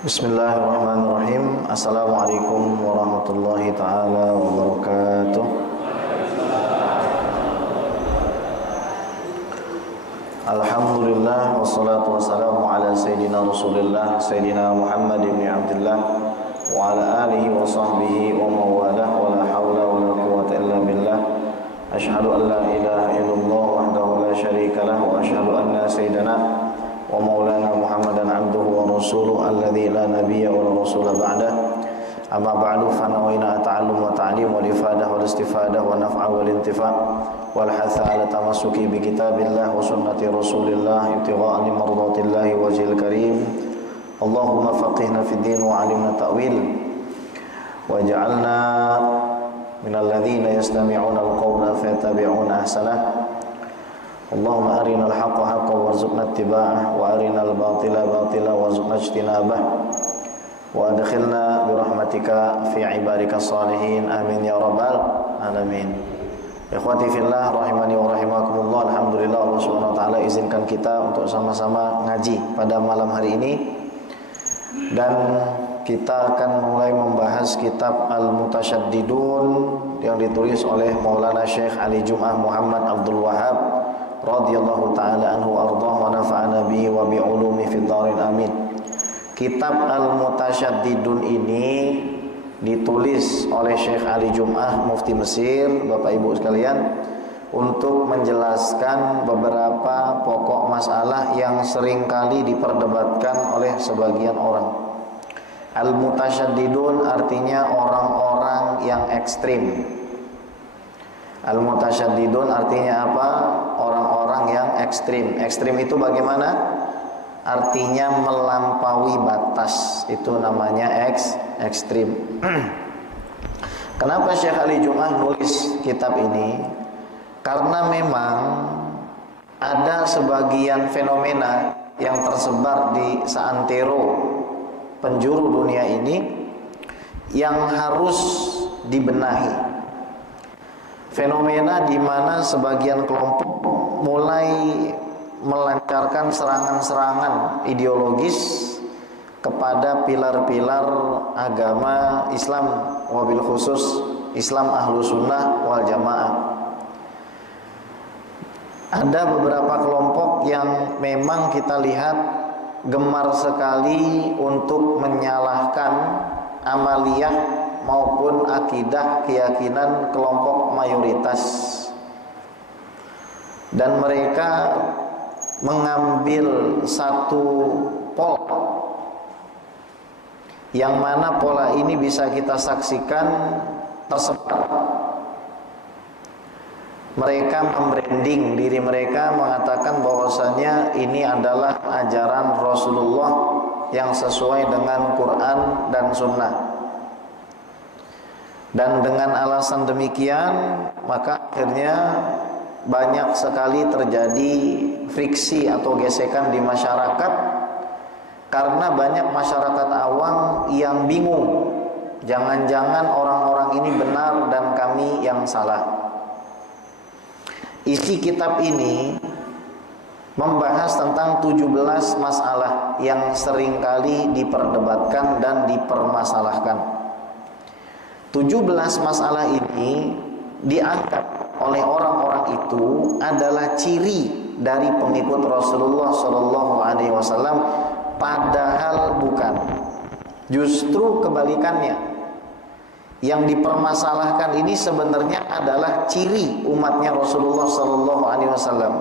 Bismillahirrahmanirrahim. Assalamualaikum warahmatullahi ta'ala wabarakatuh. Alhamdulillah wassalatu wassalamu ala sayyidina Rasulillah Sayyidina Muhammad ibn Abdullah wa ala alihi wa sahbihi wa mawalah wa la hawla wa la quwwata illa billah. Ashhadu an la ilaha illallah wahdahu la syarika lah wa ashhadu anna sayyidana wa maulana Muhammadan abduhu wa rasuluhu alladzi la nabiyya wa la rasula ba'dah. Amma ba'du fa nawina ta'allum wa ta'lim wal ifadah wal istifadah wa naf'a wal intifa' wal hatha ala tamassuki bi kitabillah wa sunnati rasulillah ibtigha'a li mardatillahi wajhil karim. Allahumma faqihna fid din wa 'allimna ta'wil waj'alna minal ladzina yastami'una al-qawla fayattabi'una ahsanah. Allahumma arinal haqqa haqqan warzuqna ittiba'ah wa arinal batila batila warzuqna ijtinabah wa adkhilna bi rahmatika fi ibadika salihin amin ya rabbal alamin. Ikhwati fillah rahimani wa rahimakumullah. Alhamdulillah Allah Subhanahu wa taala izinkan kita untuk sama-sama ngaji pada malam hari ini, dan kita akan mulai membahas kitab Al-Mutasyaddidun yang ditulis oleh Maulana Syekh Ali Jum'ah Muhammad Abdul Wahhab radhiyallahu ta'ala anhu ardah wa nafa'ana bihi wa bi'ulumi fid dharin amin. Kitab Al-Mutasyaddidun ini ditulis oleh Syekh Ali Jum'ah Mufti Mesir, Bapak Ibu sekalian, untuk menjelaskan beberapa pokok masalah yang seringkali diperdebatkan oleh sebagian orang. Al-Mutasyaddidun artinya orang-orang yang ekstrim. Al-Mutasyaddidun artinya apa? Orang-orang yang ekstrim. Ekstrim itu bagaimana? Artinya melampaui batas. Itu namanya ekstrim. Kenapa Syekh Ali Jum'ah nulis kitab ini? Karena memang ada sebagian fenomena yang tersebar di seantero penjuru dunia ini yang harus dibenahi. Fenomena di mana sebagian kelompok mulai melancarkan serangan-serangan ideologis kepada pilar-pilar agama Islam, wabil khusus Islam Ahlus Sunnah wal Jamaah. Ada beberapa kelompok yang memang kita lihat gemar sekali untuk menyalahkan amaliyah maupun akidah keyakinan kelompok mayoritas, dan mereka mengambil satu pola yang mana pola ini bisa kita saksikan tersebar. Mereka membranding diri mereka, mengatakan bahwasanya ini adalah ajaran Rasulullah yang sesuai dengan Quran dan Sunnah. Dan dengan alasan demikian, maka akhirnya banyak sekali terjadi friksi atau gesekan di masyarakat, karena banyak masyarakat awam yang bingung, jangan-jangan orang-orang ini benar dan kami yang salah. Isi kitab ini membahas tentang 17 masalah yang seringkali diperdebatkan dan dipermasalahkan. 17 masalah ini dianggap oleh orang-orang itu adalah ciri dari pengikut Rasulullah Shallallahu Alaihi Wasallam, padahal bukan. Justru kebalikannya. Yang dipermasalahkan ini sebenarnya adalah ciri umatnya Rasulullah Shallallahu Alaihi Wasallam.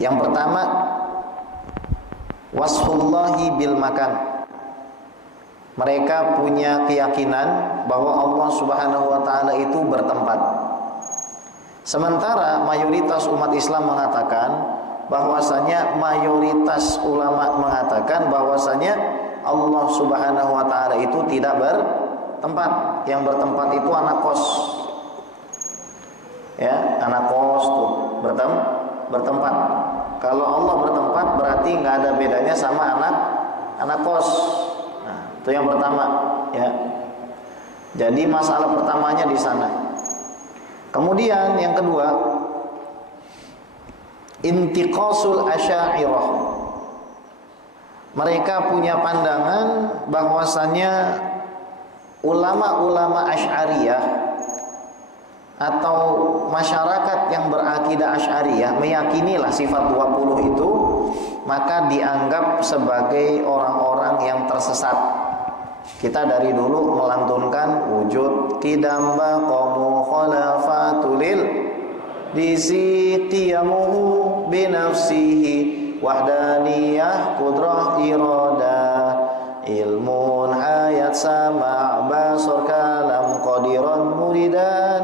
Yang pertama, wasfullahi bil makan. Mereka punya keyakinan bahwa Allah Subhanahu wa taala itu bertempat. Sementara mayoritas umat Islam mengatakan bahwasanya, mayoritas ulama mengatakan bahwasanya Allah Subhanahu wa taala itu tidak bertempat. Yang bertempat itu anak kos. Ya, anak kos tuh bertempat. Kalau Allah bertempat berarti nggak ada bedanya sama anak kos. Itu yang pertama, ya. Jadi masalah pertamanya di sana. Kemudian yang kedua, intiqasul asy'ariyah. Mereka punya pandangan bahwasannya ulama-ulama Asy'ariyah atau masyarakat yang berakidah Asy'ariyah meyakinilah sifat 20 itu, maka dianggap sebagai orang-orang yang tersesat. Kita dari dulu melantunkan wujud kidamba qamu khalafatulil disi qiyamuhu binafsihi wahdaniyah qudrah iradah ilmun hayat sama' basar kalam qadiran muridan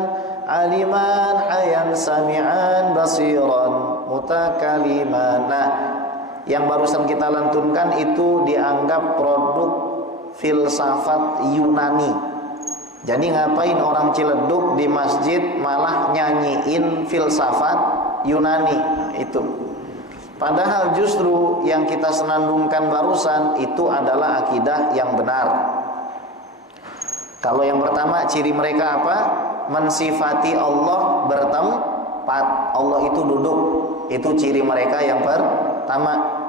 aliman hayan sami'an basiran mutakaliman. Nah, yang barusan kita lantunkan itu dianggap produk filsafat Yunani. Jadi ngapain orang Ciledug di masjid malah nyanyiin filsafat Yunani? Nah, itu. Padahal justru yang kita senandungkan barusan itu adalah akidah yang benar. Kalau yang pertama, ciri mereka apa? Mensifati Allah bertempat. Allah itu duduk. Itu ciri mereka yang pertama.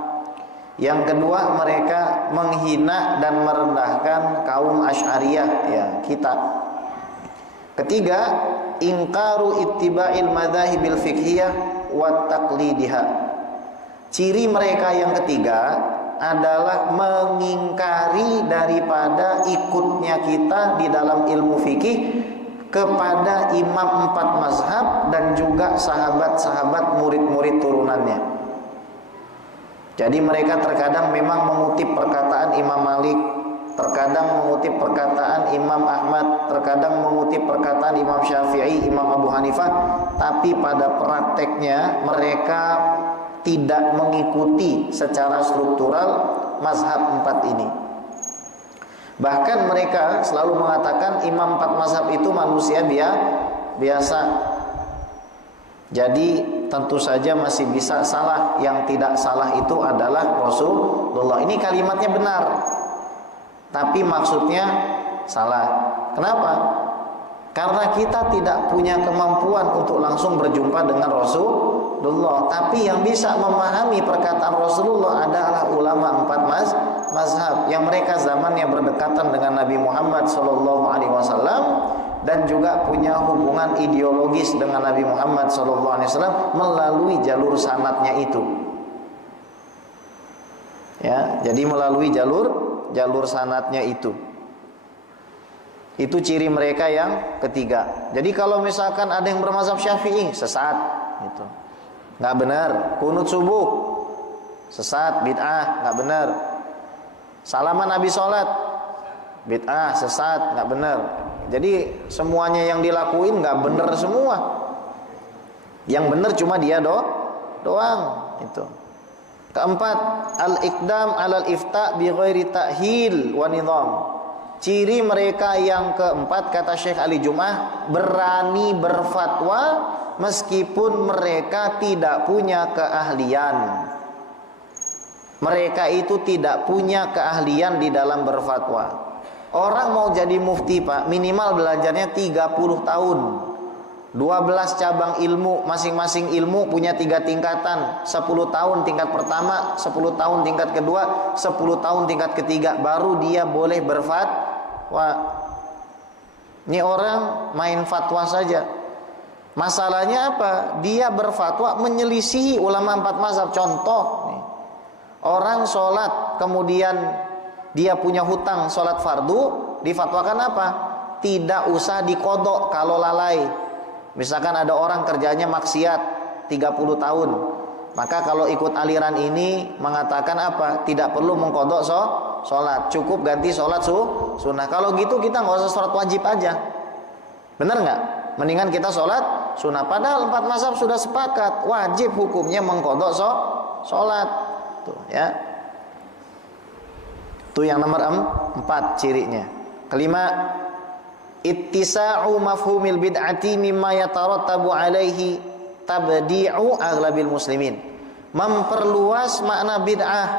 Yang kedua, mereka menghina dan merendahkan kaum Asy'ariyah, ya, kita. Ketiga, ingkaru ittiba'il madzahibil fiqhiyah wa taqlidihah. Ciri mereka yang ketiga adalah mengingkari daripada ikutnya kita di dalam ilmu fikih kepada imam 4 mazhab dan juga sahabat-sahabat murid-murid turunannya. Jadi mereka terkadang memang mengutip perkataan Imam Malik, terkadang mengutip perkataan Imam Ahmad, terkadang mengutip perkataan Imam Syafi'i, Imam Abu Hanifah, tapi pada prakteknya mereka tidak mengikuti secara struktural mazhab 4 ini. Bahkan mereka selalu mengatakan imam 4 mazhab itu manusia biasa. Jadi tentu saja masih bisa salah. Yang tidak salah itu adalah Rasulullah. Ini kalimatnya benar, tapi maksudnya salah. Kenapa? Karena kita tidak punya kemampuan untuk langsung berjumpa dengan Rasulullah. Tapi yang bisa memahami perkataan Rasulullah adalah ulama 4 mazhab yang mereka zamannya berdekatan dengan Nabi Muhammad SAW dan juga punya hubungan ideologis dengan Nabi Muhammad SAW melalui jalur sanadnya itu. Ya, jadi melalui jalur sanadnya itu. Itu ciri mereka yang ketiga. Jadi kalau misalkan ada yang bermazhab Syafi'i, sesat gitu. Enggak benar. Kunut subuh, sesat, bid'ah, enggak benar. Salaman habis sholat, bid'ah, sesat, enggak benar. Jadi semuanya yang dilakuin enggak benar semua. Yang benar cuma dia doang itu. Keempat, al-iqdam 'alal ifta' bi ghairi ta'hil wa nizam. Ciri mereka yang keempat, kata Syekh Ali Jum'ah, berani berfatwa meskipun mereka tidak punya keahlian. Mereka itu tidak punya keahlian di dalam berfatwa. Orang mau jadi mufti, Pak, minimal belajarnya 30 tahun. 12 cabang ilmu, masing-masing ilmu punya 3 tingkatan. 10 tahun tingkat pertama, 10 tahun tingkat kedua, 10 tahun tingkat ketiga, baru dia boleh berfatwa. Ini orang main fatwa saja. Masalahnya apa? Dia berfatwa menyelisihi ulama 4 mazhab. Contoh nih, orang sholat kemudian dia punya hutang sholat fardu, difatwakan apa? Tidak usah dikodok kalau lalai. Misalkan ada orang kerjanya maksiat 30 tahun, maka kalau ikut aliran ini mengatakan apa? Tidak perlu mengkodok sholat, cukup ganti sholat sunnah. Kalau gitu kita nggak usah sholat wajib aja, bener nggak? Mendingan kita sholat sunnah. Padahal 4 mazhab sudah sepakat wajib hukumnya mengkodok sholat. Tuh ya. Itu yang nomor 4 cirinya. Kelima, ittisa'u mafhumil bid'ati mimma yatarattabu alaihi tabdi'u aghlabil muslimin. Memperluas makna bid'ah.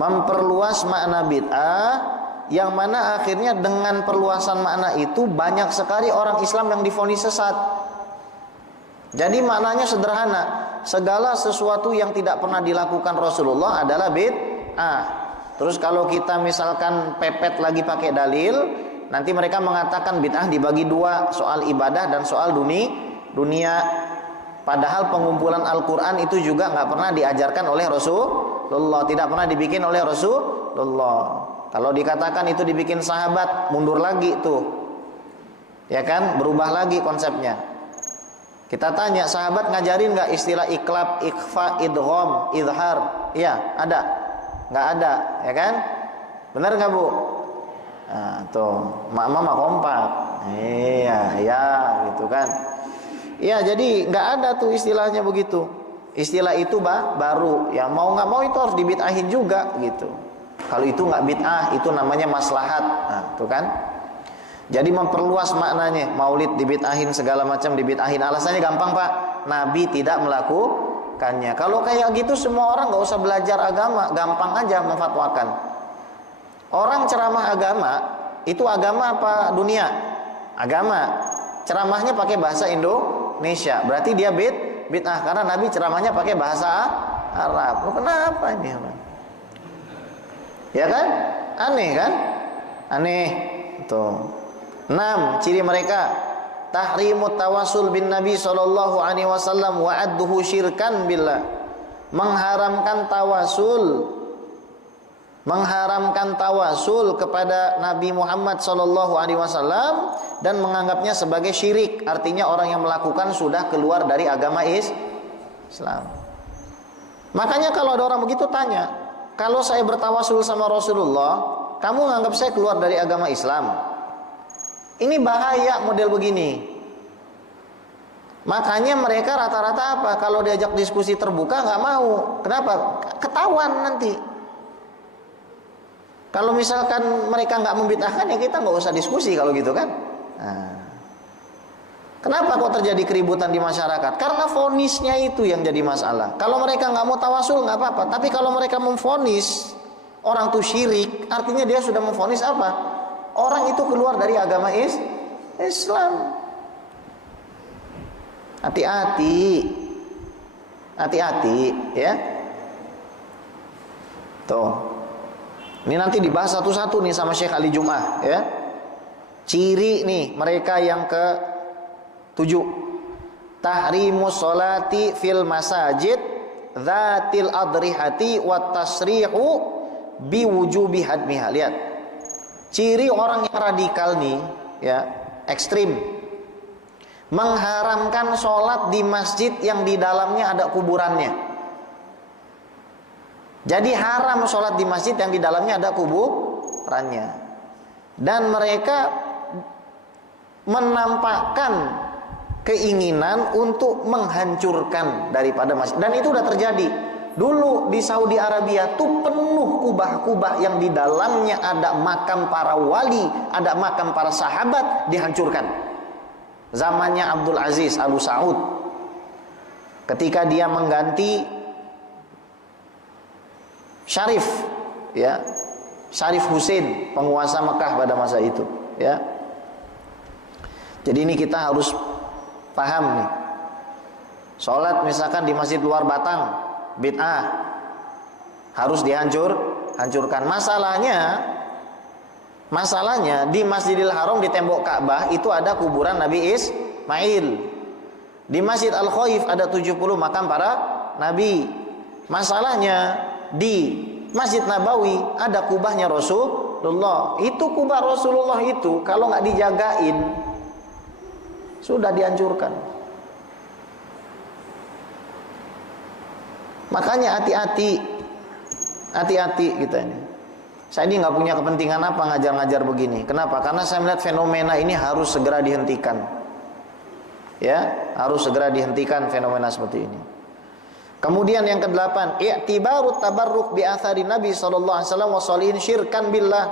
Memperluas makna bid'ah yang mana akhirnya dengan perluasan makna itu banyak sekali orang Islam yang divonis sesat. Jadi maknanya sederhana, segala sesuatu yang tidak pernah dilakukan Rasulullah adalah bid'ah. Terus kalau kita misalkan pepet lagi pakai dalil, nanti mereka mengatakan bid'ah dibagi dua, soal ibadah dan soal dunia. Padahal pengumpulan Al-Quran itu juga nggak pernah diajarkan oleh Rasulullah, tidak pernah dibikin oleh Rasulullah. Kalau dikatakan itu dibikin sahabat, mundur lagi tuh, ya kan, berubah lagi konsepnya. Kita tanya, sahabat ngajarin nggak istilah iklab, ikhfa, idgham, izhar? Iya, ada? Nggak ada, ya kan? Benar nggak Bu? Nah, tuh, mama kompak. Iya, ya, gitu kan? Iya, jadi nggak ada tuh istilahnya begitu. Istilah itu baru, ya mau nggak mau itu harus dibid'ahin juga, gitu. Kalau itu nggak bid'ah, itu namanya maslahat. Nah, tuh kan? Jadi memperluas maknanya, maulid dibid'ahin, segala macam dibid'ahin. Alasannya gampang Pak, Nabi tidak melakukannya. Kalau kayak gitu semua orang nggak usah belajar agama, gampang aja memfatwakan. Orang ceramah agama, itu agama apa dunia? Agama. Ceramahnya pakai bahasa Indonesia, berarti dia bid'ah karena Nabi ceramahnya pakai bahasa Arab. Kenapa ini? Ya kan? Aneh kan? Aneh. Tuh. 6. Ciri mereka, tahrimut tawasul bin Nabi sallallahu alaihi wasallam wa adduhu syirkan billah. Mengharamkan tawasul kepada Nabi Muhammad sallallahu alaihi wasallam dan menganggapnya sebagai syirik. Artinya orang yang melakukan sudah keluar dari agama Islam. Makanya kalau ada orang begitu tanya, kalau saya bertawasul sama Rasulullah, kamu menganggap saya keluar dari agama Islam? Ini bahaya model begini. Makanya mereka rata-rata apa? Kalau diajak diskusi terbuka nggak mau. Kenapa? Ketahuan nanti. Kalau misalkan mereka nggak membid'ahkan, ya kita nggak usah diskusi kalau gitu kan. Nah, kenapa kok terjadi keributan di masyarakat? Karena vonisnya itu yang jadi masalah. Kalau mereka nggak mau tawasul nggak apa-apa. Tapi kalau mereka memvonis orang itu syirik, artinya dia sudah memvonis apa? Orang itu keluar dari agama Islam. Hati-hati ya. Tuh. Ini nanti dibahas satu-satu nih sama Syekh Ali Jum'ah ya. Ciri nih mereka yang ke-7. Tahrimus sholati fil masajid dzatil adrihati wat tasrihu biwujubi hadmiha. Lihat. Ciri orang yang radikal nih, ya, ekstrim, mengharamkan sholat di masjid yang di dalamnya ada kuburannya. Jadi haram sholat di masjid yang di dalamnya ada kuburannya. Dan mereka menampakkan keinginan untuk menghancurkan daripada masjid. Dan itu udah terjadi. Dulu di Saudi Arabia tuh penuh kubah-kubah yang di dalamnya ada makam para wali, ada makam para sahabat, dihancurkan. Zamannya Abdul Aziz Abu Saud, ketika dia mengganti Syarif, ya, Syarif Hussein, penguasa Mekah pada masa itu, ya. Jadi ini kita harus paham nih. Sholat misalkan di masjid luar Batang, bid'ah, harus hancurkan. Masalahnya di Masjidil Haram, di tembok Ka'bah itu ada kuburan Nabi Ismail. Di Masjid Al-Khaif ada 70 makam para nabi. Masalahnya di Masjid Nabawi ada kubahnya Rasulullah. Itu kubah Rasulullah itu kalau nggak dijagain sudah dihancurkan. Makanya hati-hati kita ini. Saya ini nggak punya kepentingan apa ngajar-ngajar begini. Kenapa? Karena saya melihat fenomena ini harus segera dihentikan. Ya, harus segera dihentikan fenomena seperti ini. Kemudian yang ke-8, i'tibarut tabarruk bi athari Nabi sallallahu alaihi wasallam wa sholihin syirkan billah.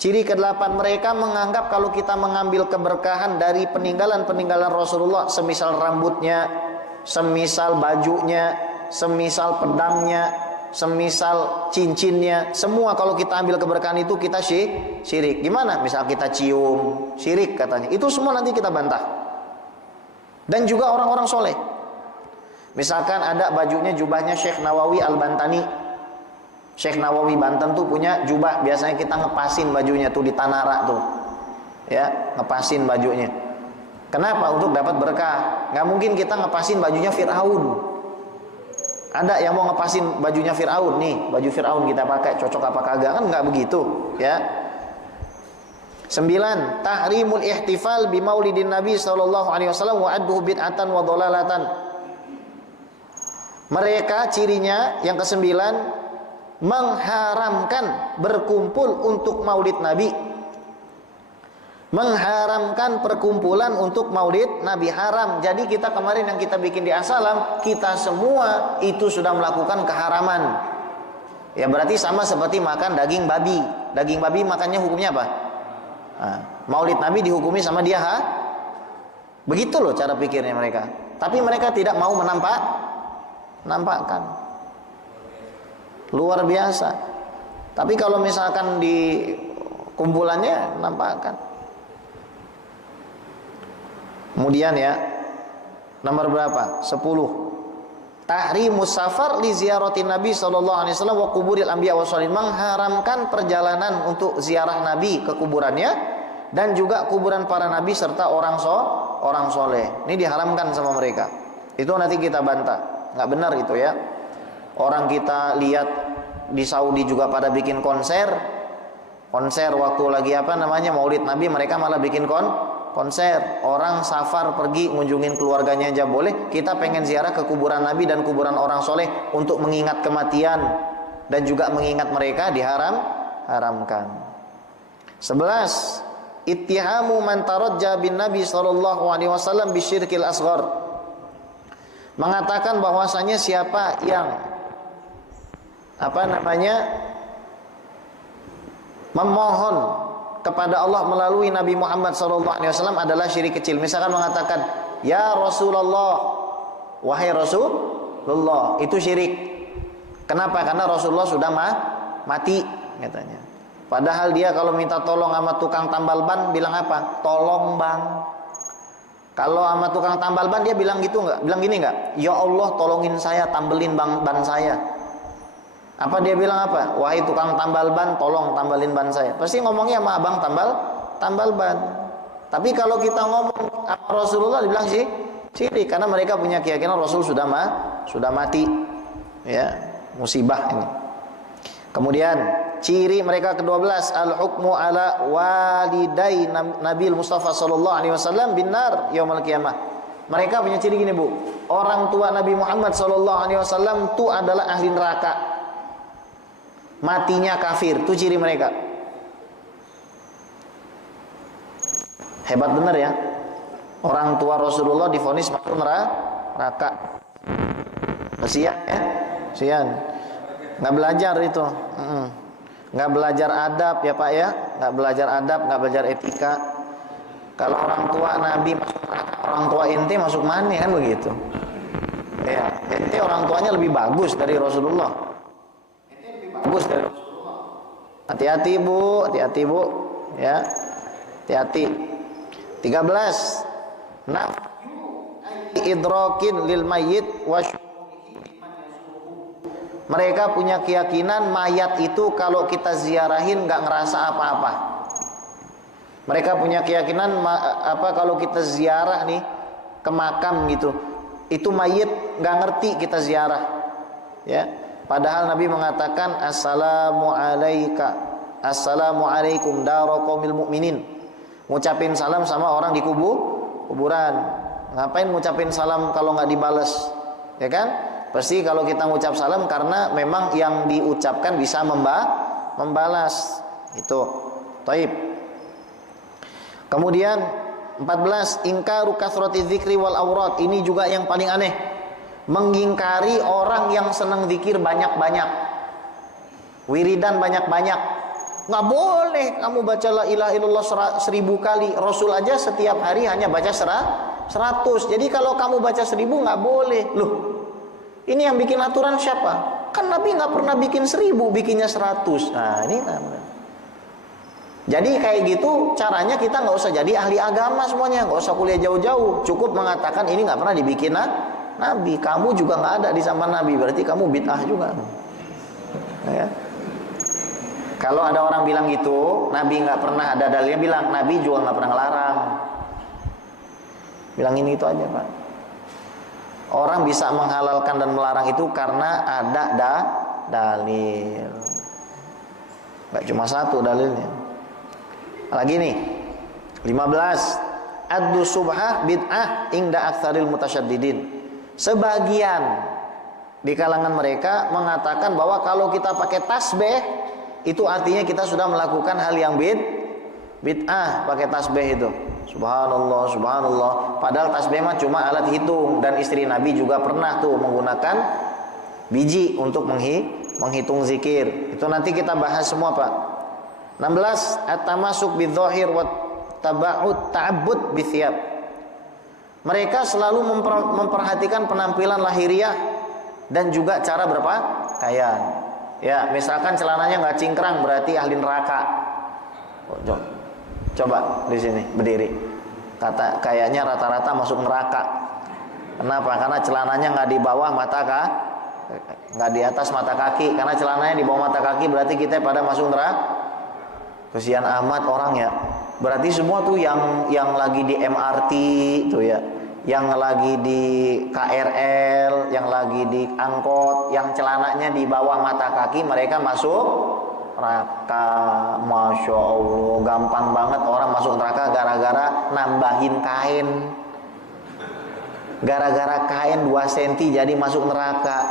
Ciri ke-8, mereka menganggap kalau kita mengambil keberkahan dari peninggalan-peninggalan Rasulullah, semisal rambutnya, semisal bajunya, semisal pedangnya, semisal cincinnya, semua kalau kita ambil keberkahan itu kita syirik. Gimana? Misal kita cium, syirik katanya. Itu semua nanti kita bantah. Dan juga orang-orang soleh. Misalkan ada bajunya, jubahnya Syekh Nawawi Al-Bantani. Syekh Nawawi Banten tuh punya jubah, biasanya kita ngepasin bajunya tuh di Tanara tuh. Ya, ngepasin bajunya. Kenapa? Untuk dapat berkah. Nggak mungkin kita ngepasin bajunya Fir'aun. Ada yang mau ngepasin bajunya Fir'aun, nih baju Fir'aun kita pakai, cocok apa kagak, kan nggak begitu, ya. 9. Tahrimul ihtifal bi maulidin Nabi sallallahu alaihi wasallam wa adduhu bid'atan wa dhalalatan. Mereka cirinya yang ke-9 mengharamkan berkumpul untuk maulid Nabi. Mengharamkan perkumpulan untuk maulid Nabi, haram. Jadi kita kemarin yang kita bikin di As-Salam, kita semua itu sudah melakukan keharaman. Ya berarti sama seperti makan daging babi. Daging babi makannya hukumnya apa? Nah, maulid Nabi dihukumi sama dia, ha? Begitu loh cara pikirnya mereka. Tapi mereka tidak mau menampakkan. Luar biasa. Tapi kalau misalkan di kumpulannya nampakkan. Kemudian ya, nomor berapa? 10. Tahrimus safar li ziyaratin Nabi sallallahu alaihi wasallam wa kuburil anbiya wassalihin. Mengharamkan perjalanan untuk ziarah Nabi ke kuburannya dan juga kuburan para nabi serta orang soleh. Ini diharamkan sama mereka. Itu nanti kita bantah. Nggak benar itu ya. Orang kita lihat di Saudi juga pada bikin konser waktu lagi Maulid Nabi, mereka malah bikin konser. Orang safar pergi ngunjungin keluarganya aja boleh. Kita pengen ziarah ke kuburan Nabi dan kuburan orang soleh untuk mengingat kematian dan juga mengingat mereka diharamkan. 11. Ittihamu man tarajja bin Nabi sallallahu alaihi wasallam bisyirkil asghar. Mengatakan bahwasanya siapa yang memohon kepada Allah melalui Nabi Muhammad SAW adalah syirik kecil. Misalkan mengatakan, ya Rasulullah, wahai Rasulullah, itu syirik. Kenapa? Karena Rasulullah sudah mati katanya. Padahal dia kalau minta tolong sama tukang tambal ban bilang apa? Tolong bang. Kalau sama tukang tambal ban dia bilang gitu nggak? Bilang gini nggak? Ya Allah tolongin saya, tambelin ban saya. Apa dia bilang apa? Wahai tukang tambal ban, tolong tambalin ban saya. Pasti ngomongnya sama abang tambal ban. Tapi kalau kita ngomong sama Rasulullah dibilang syirik karena mereka punya keyakinan Rasul sudah mati. Ya, musibah ini. Kemudian ciri mereka ke-12 al-hukmu ala walidai Nabi Mustafa sallallahu alaihi wasallam binar yaumil qiyamah. Mereka punya ciri gini, Bu. Orang tua Nabi Muhammad sallallahu alaihi wasallam itu adalah ahli neraka. Matinya kafir, itu ciri mereka. Hebat bener ya. Orang tua Rasulullah divonis masuk neraka. Kasihan ya. Kasihan. Nggak belajar itu. Nggak belajar adab ya Pak ya. Nggak belajar adab, nggak belajar etika. Kalau orang tua Nabi masuk neraka, orang tua ente masuk mana kan begitu. Ya, ente orang tuanya lebih bagus dari Rasulullah. Bagus dari Rasulullah. Hati-hati Bu, ya. Hati-hati. 13. Idrakin lil mayyit wa mereka punya keyakinan mayat itu kalau kita ziarahin nggak ngerasa apa-apa. Mereka punya keyakinan kalau kita ziarah nih ke makam gitu, itu mayit nggak ngerti kita ziarah, ya. Padahal Nabi mengatakan assalamu alaikum daro qaumil mu'minin. Ngucapin salam sama orang di kuburan. Ngapain ngucapin salam kalau nggak dibales? Ya kan? Pasti kalau kita ngucap salam karena memang yang diucapkan bisa membalas. Itu. Taib. Kemudian 14 ingkaru kathrati dzikri wal aurat. Ini juga yang paling aneh. Mengingkari orang yang senang zikir banyak-banyak, wiridan banyak-banyak. Nggak boleh kamu baca la ilaha illallah 1000 kali. Rasul aja setiap hari hanya baca 100. Jadi kalau kamu baca 1000 nggak boleh. Loh, ini yang bikin aturan siapa? Kan Nabi nggak pernah bikin 1000, bikinnya 100. Nah ini kan. Jadi kayak gitu caranya kita nggak usah jadi ahli agama semuanya, nggak usah kuliah jauh-jauh, cukup mengatakan ini nggak pernah dibikin Nabi, kamu juga nggak ada di zaman Nabi, berarti kamu bid'ah juga. Ya. Kalau ada orang bilang gitu, Nabi nggak pernah ada dalilnya, bilang Nabi juga nggak pernah ngelarang. Bilangin itu aja, Pak. Orang bisa menghalalkan dan melarang itu karena ada dalil. Nggak cuma satu dalilnya. Lagi nih, 15. Addu subhah bid'ah inda aktsaril mutasyaddidin. Sebagian di kalangan mereka mengatakan bahwa kalau kita pakai tasbih itu artinya kita sudah melakukan hal yang bid'ah, pakai tasbih itu. Subhanallah, subhanallah. Padahal tasbih mah cuma alat hitung, dan istri Nabi juga pernah tuh menggunakan biji untuk menghitung zikir. Itu nanti kita bahas semua, Pak. 16. At-tamasuk bidzahir wa taba'ud ta'abbud bithiyab. Mereka selalu memperhatikan penampilan lahiriah dan juga cara berpakaian. Ya, misalkan celananya nggak cingkrang berarti ahli neraka. Coba di sini berdiri. Kayaknya rata-rata masuk neraka. Kenapa? Karena celananya nggak di bawah mata nggak di atas mata kaki. Karena celananya di bawah mata kaki berarti kita pada masuk neraka. Kesian amat orang ya. Berarti semua tuh yang lagi di MRT tuh ya, yang lagi di KRL, yang lagi di angkot, yang celananya di bawah mata kaki, mereka masuk neraka. Masya Allah, gampang banget orang masuk neraka gara-gara nambahin kain. Gara-gara kain 2 cm jadi masuk neraka.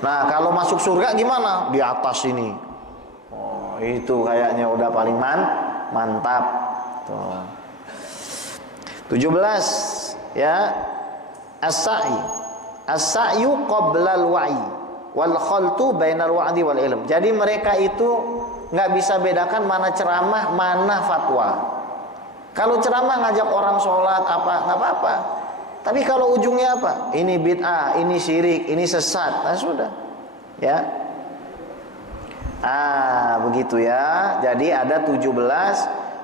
Nah, kalau masuk surga gimana? Di atas ini. Itu kayaknya udah paling mantap. Tuh. 17 ya, as-sa'i. As-sa'yu qabla al-wa'i wal khaltu bainal wa'di wal ilm. Jadi mereka itu nggak bisa bedakan mana ceramah, mana fatwa. Kalau ceramah ngajak orang sholat apa nggak apa-apa. Tapi kalau ujungnya apa? Ini bid'ah, ini syirik, ini sesat. Nah sudah. Ya. Begitu ya. Jadi ada 17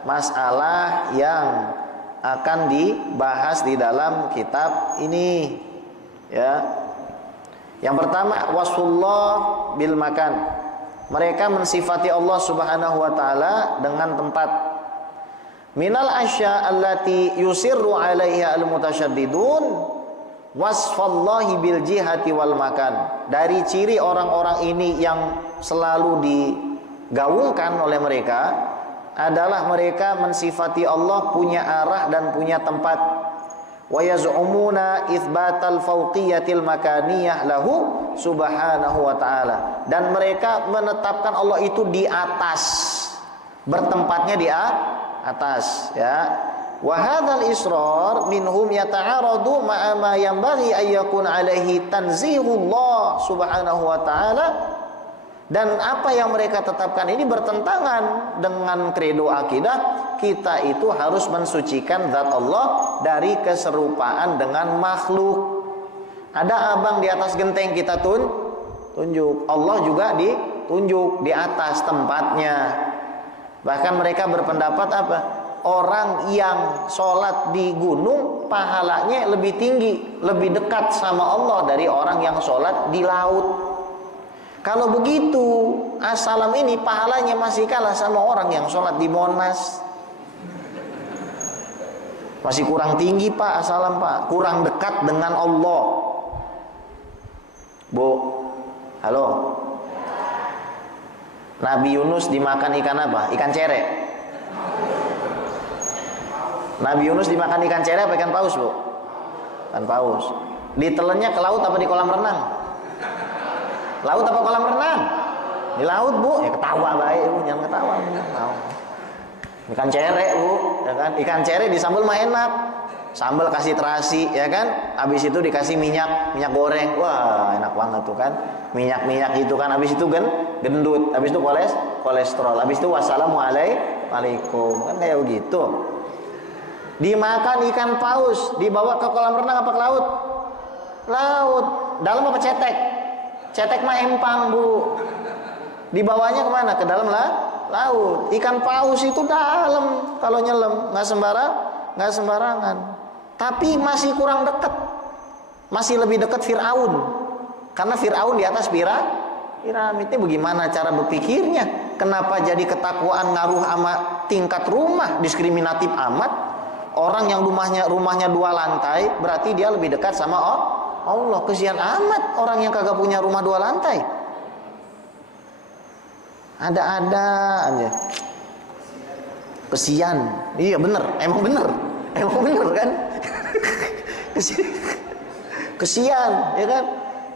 masalah yang akan dibahas di dalam kitab ini. Ya. Yang pertama, wasfullah bil makan. Mereka mensifati Allah Subhanahu wa taala dengan tempat. Minal asya allati yusirru 'alaiha al-mutasyaddidun wasfallahi bil jihati wal makan. Dari ciri orang-orang ini yang selalu digaungkan oleh mereka adalah mereka mensifati Allah punya arah dan punya tempat. Wa yaz'umuna itsbatal fawqiyatil makaniyah lahu subhanahu wa ta'ala. Dan mereka menetapkan Allah itu di atas, bertempatnya di atas ya. Wa hadzal israr minhum yata'aradu ma'a ma yanbaghi ay yakun alaihi tanzihullah subhanahu wa ta'ala. Dan apa yang mereka tetapkan ini bertentangan dengan kredo akidah kita itu harus mensucikan zat Allah dari keserupaan dengan makhluk. Ada abang di atas genteng kita tunjuk, Allah juga ditunjuk di atas tempatnya. Bahkan mereka berpendapat apa? Orang yang sholat di gunung pahalanya lebih tinggi, lebih dekat sama Allah dari orang yang sholat di laut. Kalau begitu, assalam ini pahalanya masih kalah sama orang yang sholat di Monas. Masih kurang tinggi Pak, assalam Pak. Kurang dekat dengan Allah. Bu, halo. Nabi Yunus dimakan ikan apa? Ikan cere. Nabi Yunus dimakan ikan cere apa ikan paus, Bu? Ikan paus. Ditelennya ke laut apa di kolam renang? Laut apa kolam renang? Di laut, Bu. Ya ketawa baik, Bu. Jangan ketawa. Ikan cere, Bu. Ya kan? Ikan cere disambal mah enak. Sambal kasih terasi, ya kan? Habis itu dikasih minyak goreng. Wah, enak banget tuh kan. Minyak itu kan. Habis itu gendut. Habis itu kolesterol. Habis itu wassalamualaikum. Kan kayak begitu. Dimakan ikan paus, dibawa ke kolam renang apa ke laut? Laut. Dalam apa cetek? Cetek mah empang, Bu. Dibawanya kemana? Ke dalam Laut. Ikan paus itu dalam kalau nyelam, nggak sembarangan. Tapi masih kurang dekat. Masih lebih dekat Fir'aun. Karena Fir'aun di atas piramidnya. Bagaimana cara berpikirnya? Kenapa jadi ketakwaan ngaruh sama tingkat rumah, diskriminatif amat? Orang yang rumahnya 2 lantai, berarti dia lebih dekat sama Allah. Kesian amat orang yang kagak punya rumah 2 lantai. Ada-ada aja. Kesian. Iya bener, emang bener kan? Kesian, ya kan?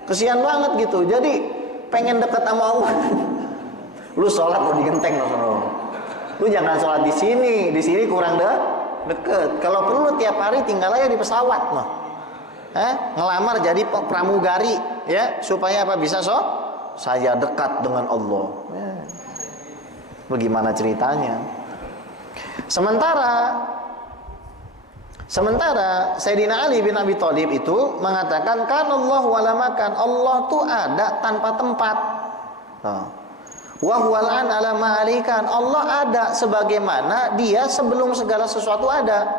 Kesian banget gitu. Jadi pengen dekat sama Allah. Lu sholat mau digenteng loh. Lu jangan sholat di sini kurang deket. Kalau perlu tiap hari tinggal aja di pesawat mah. Ngelamar jadi pramugari, ya, supaya apa? Bisa saya dekat dengan Allah. Bagaimana ceritanya? Sementara Sayyidina Ali bin Abi Thalib itu mengatakan kan Allah wala makan. Allah tuh ada tanpa tempat. Wa huwal an ala ma'alikan. Allah ada sebagaimana dia sebelum segala sesuatu ada.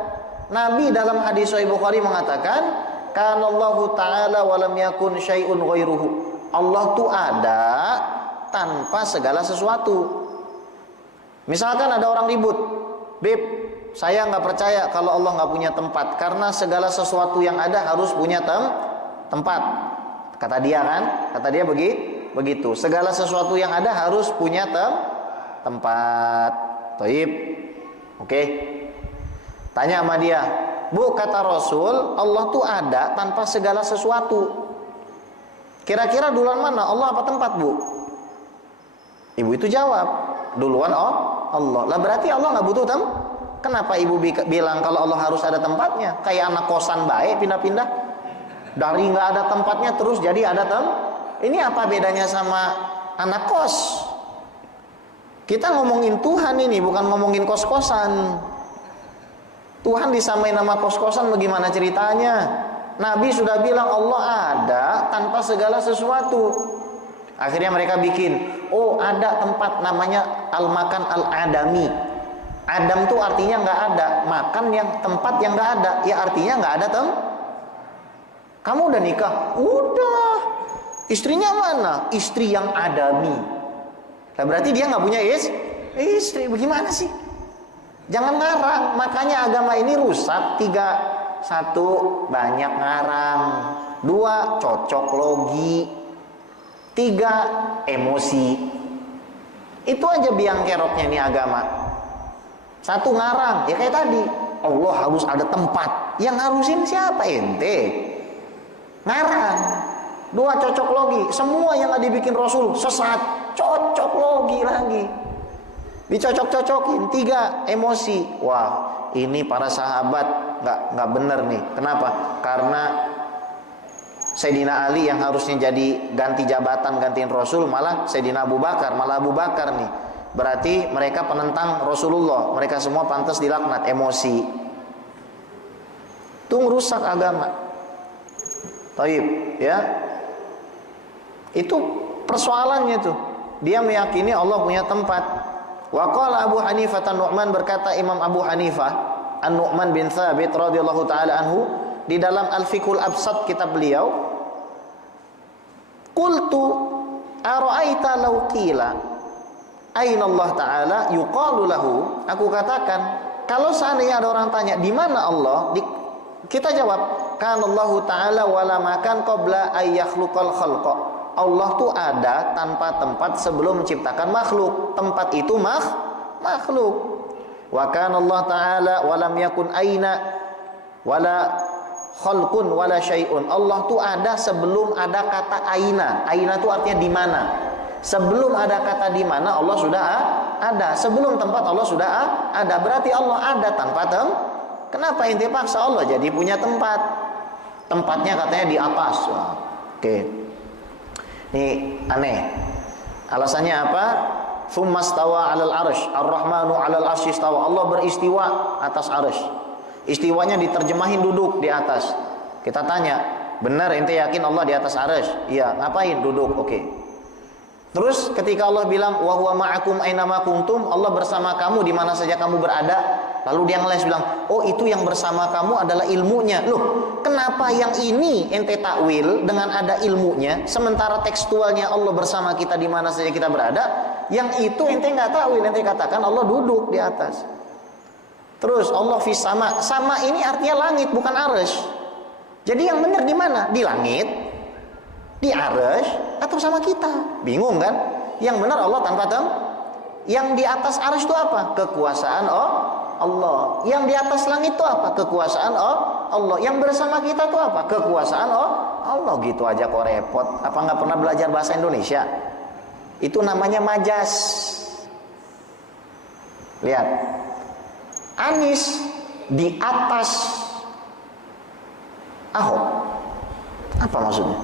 Nabi dalam hadis Sahih Bukhari mengatakan kan Allah taala wa lam yakun syai'un ghairuhu. Allah tuh ada tanpa segala sesuatu. Misalkan ada orang ribut, "Beb, saya nggak percaya kalau Allah nggak punya tempat, karena segala sesuatu yang ada harus punya tempat." Kata dia kan? Kata dia begitu. Segala sesuatu yang ada harus punya tempat. Taib. Oke. Tanya sama dia, "Bu, kata Rasul, Allah tuh ada tanpa segala sesuatu. Kira-kira duluan mana? Allah apa tempat, Bu?" Ibu itu jawab, "Duluan Allah." Lah berarti Allah nggak butuh Kenapa ibu bilang kalau Allah harus ada tempatnya? Kayak anak kosan baik pindah-pindah. Dari nggak ada tempatnya terus jadi ada Ini apa bedanya sama anak kos? Kita ngomongin Tuhan ini, bukan ngomongin kos-kosan. Tuhan disamain nama kos-kosan, bagaimana ceritanya? Nabi sudah bilang Allah ada tanpa segala sesuatu. Akhirnya mereka bikin, ada tempat namanya al-makan al-adami. Adam tuh artinya nggak ada, makan yang tempat yang nggak ada, ya artinya nggak ada Kamu udah nikah? Udah. Istrinya mana? Istri yang adami. Nah, berarti dia nggak punya istri. Bagaimana sih? Jangan ngarang. Makanya agama ini rusak. 3, 1 banyak ngarang. 2 cocok logi. 3 emosi. Itu aja biang keroknya nih agama. 1 ngarang, ya kayak tadi. Allah harus ada tempat. Yang harusin siapa? Ente. Ngarang. 2 cocok logi. Semua yang ada dibikin Rasul sesat. Cocok logi lagi. Dicocok-cocokin. 3 emosi. Wah, ini para sahabat nggak bener nih. Kenapa? Karena Sayyidina Ali yang harusnya jadi ganti jabatan, gantiin Rasul, malah Sayyidina Abu Bakar, nih. Berarti mereka penentang Rasulullah. Mereka semua pantas dilaknat. Emosi. Itu merusak agama. Taib, ya. Itu persoalannya tuh. Dia meyakini Allah punya tempat. Wa qala Abu Hanifah An-Nu'man, berkata Imam Abu Hanifah An-Nu'man bin Thabit radhiyallahu taala anhu di dalam Al-Fiqhul Absat kitab beliau, qultu ara'aita law qila aina Allah taala yuqalu lahu. Aku katakan, kalau seandainya ada orang tanya di mana Allah, kita jawab kan Allah taala wala makan qabla ay yakhluqal khalqa. Allah tuh ada tanpa tempat sebelum menciptakan makhluk. Tempat itu makhluk. Wa kana Allah taala walam yakun aina wala khalqun wala syai'un. Allah tuh ada sebelum ada kata aina. Aina tuh artinya di mana. Sebelum ada kata di mana Allah sudah ada. Sebelum tempat Allah sudah ada. Berarti Allah ada tanpa Kenapa ente paksa Allah jadi punya tempat? Tempatnya katanya di atas. Oke. Ini aneh. Alasannya apa? Tsumma stawa 'alal 'arsy. Ar-Rahmanu 'alal 'arsy istawa. Allah beristiwa atas 'arsy. Istiwanya diterjemahin duduk di atas. Kita tanya, benar ente yakin Allah di atas 'arsy? Iya, ngapain duduk? Oke. Terus ketika Allah bilang wa huwa ma'akum ainama kuntum, Allah bersama kamu di mana saja kamu berada. Lalu dia ngeles bilang, oh itu yang bersama kamu adalah ilmunya. Loh, kenapa yang ini ente takwil dengan ada ilmunya, sementara tekstualnya Allah bersama kita di mana saja kita berada, yang itu ente nggak takwil, ente katakan Allah duduk di atas. Terus Allah fis sama, sama ini artinya langit bukan arsy. Jadi yang benar di mana? Di langit, di arsy, atau sama kita? Bingung kan? Yang benar Allah tanpa yang di atas arsy itu apa? Kekuasaan Allah. Yang di atas langit itu apa? Kekuasaan Allah. Yang bersama kita itu apa? Kekuasaan Allah. Gitu aja kok repot. Apa nggak pernah belajar bahasa Indonesia? Itu namanya majas. Lihat, Anies di atas Ahok. Apa maksudnya?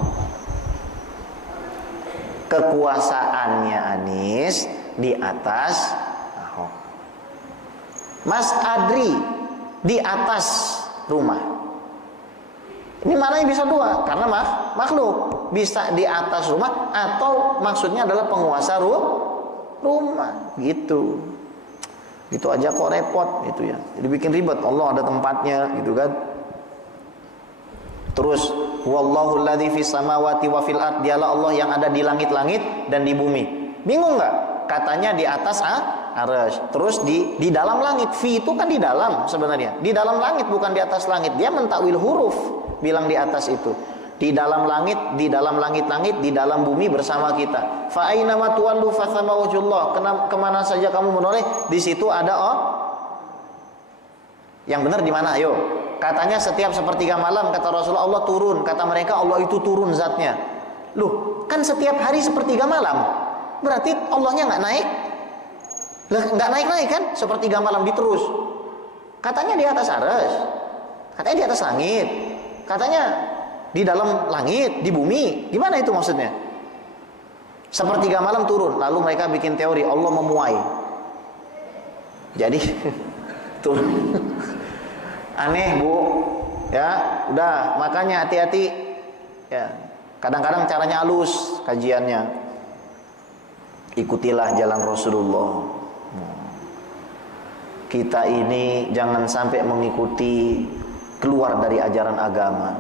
Kekuasaannya Anies di atas Ahok. Mas Adri di atas rumah. Ini maknanya bisa dua, karena makhluk bisa di atas rumah, atau maksudnya adalah penguasa rumah. Gitu aja kok repot gitu ya. Jadi bikin ribet. Allah ada tempatnya gitu kan. Terus wallahu alladzi fis samawati wa fil ard, dialah Allah yang ada di langit-langit dan di bumi. Bingung nggak? Katanya di atas arsy. Terus di dalam langit. Fi itu kan di dalam sebenarnya. Di dalam langit bukan di atas langit. Dia mentakwil huruf bilang di atas itu. Di dalam langit, di dalam langit-langit, di dalam bumi bersama kita. Fa aina ma tuwallu fa thamma wajhullah. Kemana saja kamu menoleh, di situ ada Yang benar di mana? Ayo. Katanya setiap sepertiga malam kata Rasulullah Allah turun. Kata mereka Allah itu turun zatnya. Loh, kan setiap hari sepertiga malam. Berarti Allahnya nggak naik? Lah, nggak naik-naik kan? Sepertiga malam diterus. Katanya di atas arsy. Katanya di atas langit. Katanya di dalam langit, di bumi. Gimana itu maksudnya? Sepertiga malam turun. Lalu mereka bikin teori Allah memuai. Jadi turun. Aneh bu, ya udah makanya hati-hati ya. Kadang-kadang caranya halus kajiannya. Ikutilah jalan Rasulullah. Kita ini jangan sampai mengikuti keluar dari ajaran agama.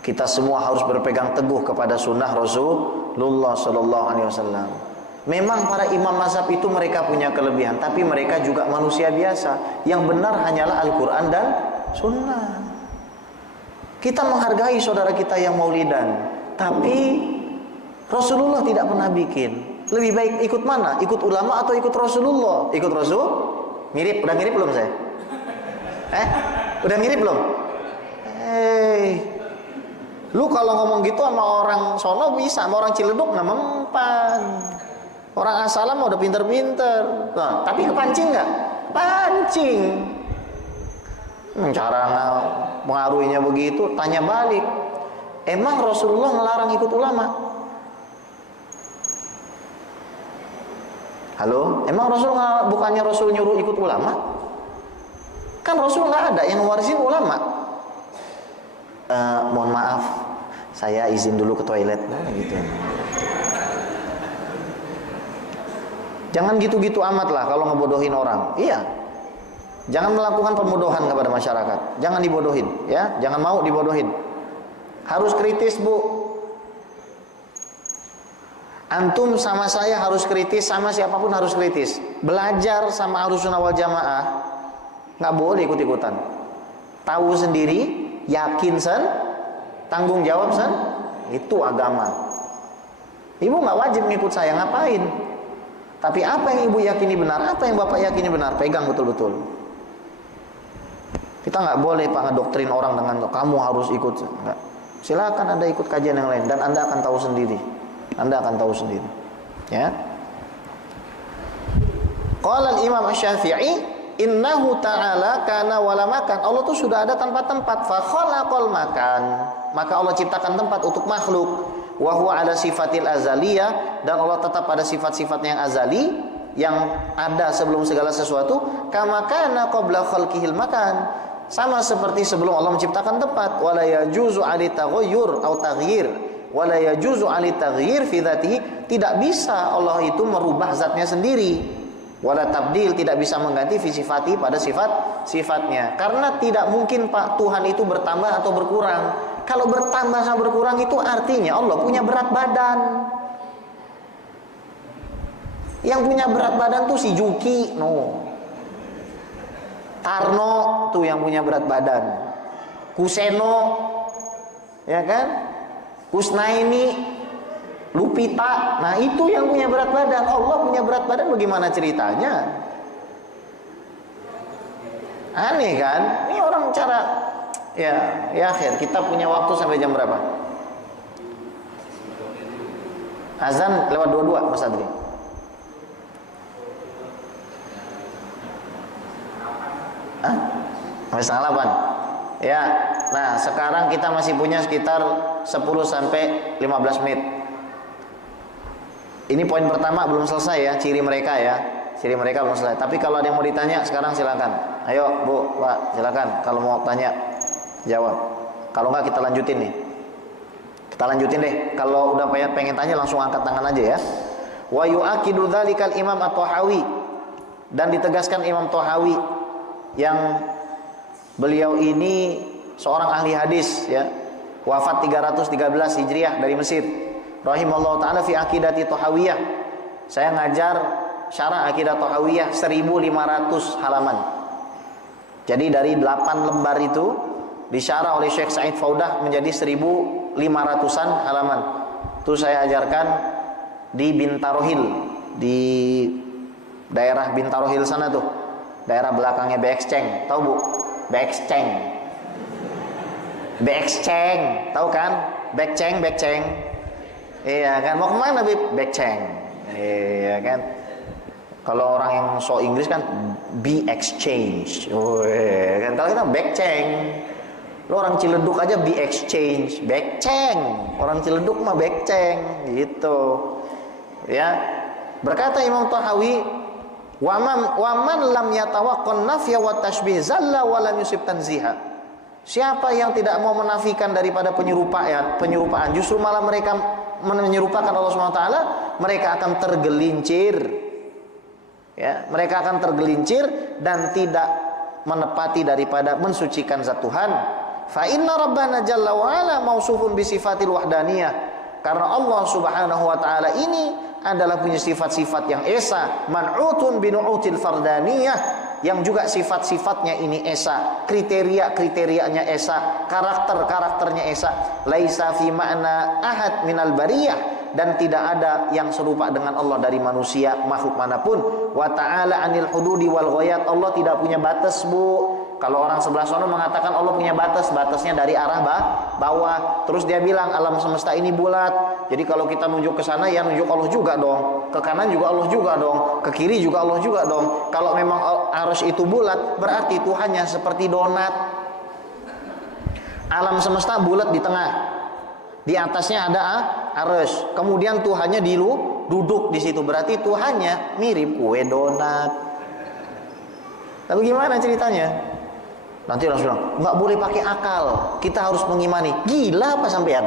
Kita semua harus berpegang teguh kepada sunnah Rasulullah Sallallahu Alaihi Wasallam. Memang para imam mazhab itu mereka punya kelebihan, tapi mereka juga manusia biasa. Yang benar hanyalah Al-Quran dan Sunnah. Kita menghargai saudara kita yang maulidan, tapi Rasulullah tidak pernah bikin. Lebih baik ikut mana? Ikut ulama atau ikut Rasulullah? Ikut Rasul? Mirip? Udah mirip belum saya? Udah mirip belum? Lu kalau ngomong gitu sama orang sono bisa, sama orang Ciledug nggak mempan. Orang asalam udah pinter-pinter. Nah, tapi kepancing nggak? Pancing. Cara mengaruhinya begitu, tanya balik. Emang Rasulullah ngelarang ikut ulama? Halo? Emang Rasul bukannya Rasul nyuruh ikut ulama? Kan Rasul nggak ada yang ngewarisin ulama. Mohon maaf, saya izin dulu ke toilet. Gitu. Jangan gitu-gitu amat lah kalau ngebodohin orang. Iya. Jangan melakukan pembodohan kepada masyarakat. Jangan dibodohin, ya. Jangan mau dibodohin. Harus kritis, Bu. Antum sama saya harus kritis, sama siapapun harus kritis. Belajar sama Ahlussunnah wal Jamaah nggak boleh ikut-ikutan. Tahu sendiri, yakin tanggung jawab itu agama. Ibu nggak wajib ngikut saya, ngapain? Tapi apa yang ibu yakini benar, apa yang bapak yakini benar, pegang betul-betul. Kita nggak boleh Pak ngedoktrin orang dengan kamu harus ikut. Enggak. Silakan Anda ikut kajian yang lain dan Anda akan tahu sendiri. Anda akan tahu sendiri. Ya. Qala al-Imam Asy-Syafi'i, innahu ta'ala kana wala makan. Allah tuh sudah ada tanpa tempat. Fa khalaqal makan. Maka Allah ciptakan tempat untuk makhluk. Wa huwa ala sifatil azaliyah, dan Allah tetap pada sifat-sifatnya yang azali, yang ada sebelum segala sesuatu. Kama kana qabla khalqihil makan. Sama seperti sebelum Allah menciptakan tempat. Wala yajuzu ali taghayyur atau taghyir, wala yajuzu ali taghyir fi dzatihi, tidak bisa Allah itu merubah zatnya sendiri. Wala tabdil, tidak bisa mengganti fi sifati pada sifatnya. Karena tidak mungkin Pak Tuhan itu bertambah atau berkurang. Kalau bertambah sama berkurang itu artinya Allah punya berat badan. Yang punya berat badan tuh si Juki, Tarno tuh yang punya berat badan. Kuseno, ya kan? Kusnaini, Lupita, nah itu yang punya berat badan. Allah punya berat badan, bagaimana ceritanya? Aneh kan? Ini orang cara ya akhir. Kita punya waktu sampai jam berapa? Azan lewat 22, Mas Adri. Sampai setengah 8. Ya. Nah, sekarang kita masih punya sekitar 10 sampai 15 menit. Ini poin pertama belum selesai ya, ciri mereka ya. Ciri mereka belum selesai. Tapi kalau ada yang mau ditanya sekarang silakan. Ayo, Bu, Pak, silakan kalau mau tanya jawab. Kalau enggak kita lanjutin nih. Kita lanjutin deh. Kalau udah pengen tanya langsung angkat tangan aja ya. Wa yu'akidu dzalikal Imam At-Tahawi, dan ditegaskan Imam Tahawi yang beliau ini seorang ahli hadis ya, wafat 313 Hijriah dari Mesir, rahimallahu taala fi aqidati Tahawiyah. Saya ngajar syarah akidah Tahawiyah 1500 halaman. Jadi dari 8 lembar itu disyarah oleh Syekh Said Faudah menjadi 1500-an halaman. Itu saya ajarkan di Bintarohil, di daerah Bintarohil sana tuh. Daerah belakangnya Beexceng, tahu Bu? Beexceng, tahu kan? Beexceng. Iya kan? Mau kemana Bib? Beexceng. Iya kan? Kalau orang yang so Inggris kan be exchange. Oh, iya kan? Kalau kita Beexceng. Lo orang Ciledug aja be exchange, Beexceng. Orang Ciledug mah Beexceng, gitu. Ya. Berkata Imam Tahawi, Waman lam yatawaqqan nafya wa tashbih zalla wa lam yusib tanziha. Siapa yang tidak mau menafikan daripada penyerupaan, justru malah mereka menyerupakan Allah SWT, mereka akan tergelincir. Ya, mereka akan tergelincir dan tidak menepati daripada mensucikan zat Tuhan. Fa inna rabbana jalla wa ala mausufun bi sifatil wahdaniyah. Karena Allah Subhanahu wa taala ini adalah punya sifat-sifat yang esa, man'utun binu'util fardaniyah, yang juga sifat-sifatnya ini esa, kriteria-kriterianya esa, karakter-karakternya esa. Laisa fi ma'na ahad minal bariyah, dan tidak ada yang serupa dengan Allah dari manusia, makhluk manapun. Wa ta'ala anil hududi wal ghayat, Allah tidak punya batas, Bu. Kalau orang sebelah sana mengatakan Allah punya batas, batasnya dari arah bawah. Terus dia bilang alam semesta ini bulat. Jadi kalau kita nunjuk ke sana ya nunjuk Allah juga dong. Ke kanan juga Allah juga dong. Ke kiri juga Allah juga dong. Kalau memang arus itu bulat, berarti Tuhannya seperti donat. Alam semesta bulat di tengah. Di atasnya ada arus. Kemudian Tuhannya duduk di situ. Berarti Tuhannya mirip kue donat. Lalu gimana ceritanya? Nanti orang bilang, nggak boleh pakai akal, kita harus mengimani. Gila apa sampean?